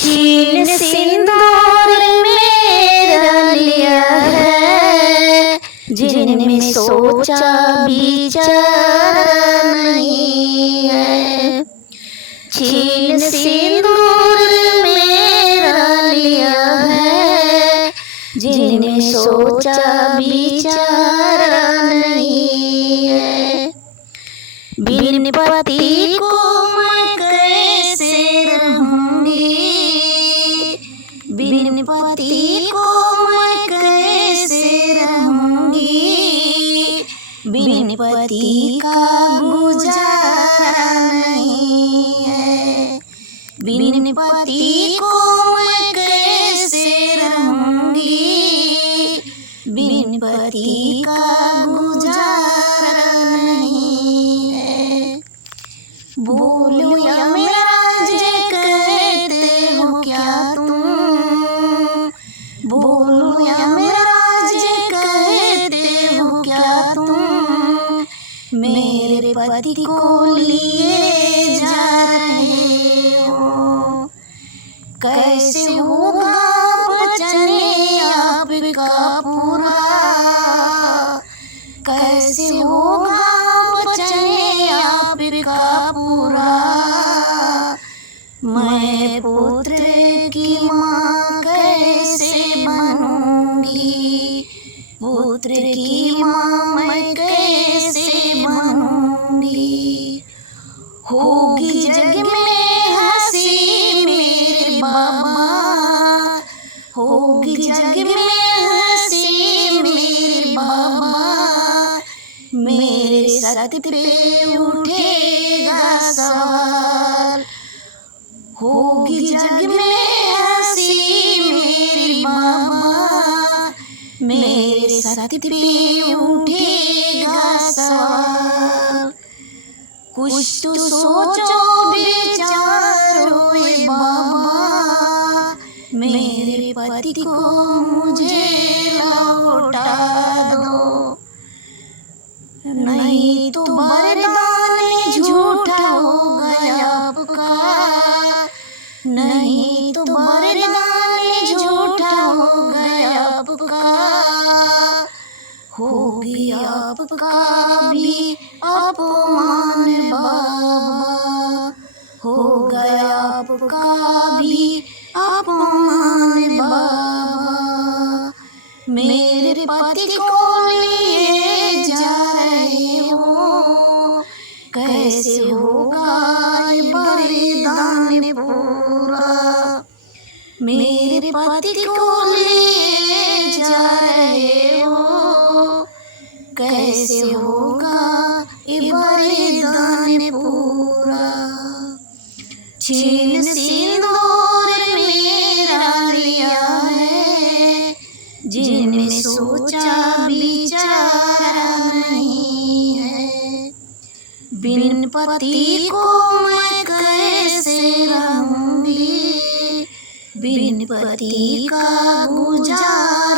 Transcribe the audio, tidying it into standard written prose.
चीन सिंदूर मेरा लिया है, जिनमें सोचा विचारा नहीं है। चीन सिंदूर मेरा लिया है, जिनमें सोचा विचारा नहीं है। बिन पति को मैं कैसे रहूंगी, बिन पति को मैं कैसे रहूंगी, बिन पति का गुजारा नहीं है। बिन पति को मैं कैसे रहूंगी, बिन पति का गुजारा नहीं है। बोलो या मेरा जे कहते हो क्या तुम, बोलो या मेरा जे कहते हो क्या तुम, मेरे पति को लिए जा रहे हो। कैसे होगा बचने आपका पूरा, कैसे होगा बचने आपका पूरा। मैं पुत्र की माँ कैसे बनूंगी, पुत्र की माँ मैं कैसे बनूंगी। होगी जग में हंसी मेरे बाबा, होगी जग में हंसी मेरे बाबा, मेरे सर पे उठेगा सवाल। होगी जग में हंसी मेरे बाबा, मेरे सर पे उठेगा सवाल। कुछ तो सोचो विचारो ए बाबा, मेरे पति को मुझे लौटा दो। नहीं तो वरदान झूठा हो गया आपका, नहीं तो वरदान झूठा हो गया आपका। होगी आपका भी अपमान बाबा, हो गया आपका भी अपमान बाबा। मेरे पति को लिए जा रहे हो, कैसे होगा ये वरदान पूरा। मेरे पति को लिए जा रहे हो, कैसे होगा ये वरदान पूरा। चीन सिंदूर मेरा लिया है, जिनमें सोचा विचारा नहीं है। बिन पति को मैं कैसे रहूंगी, बिन पति का गुजारा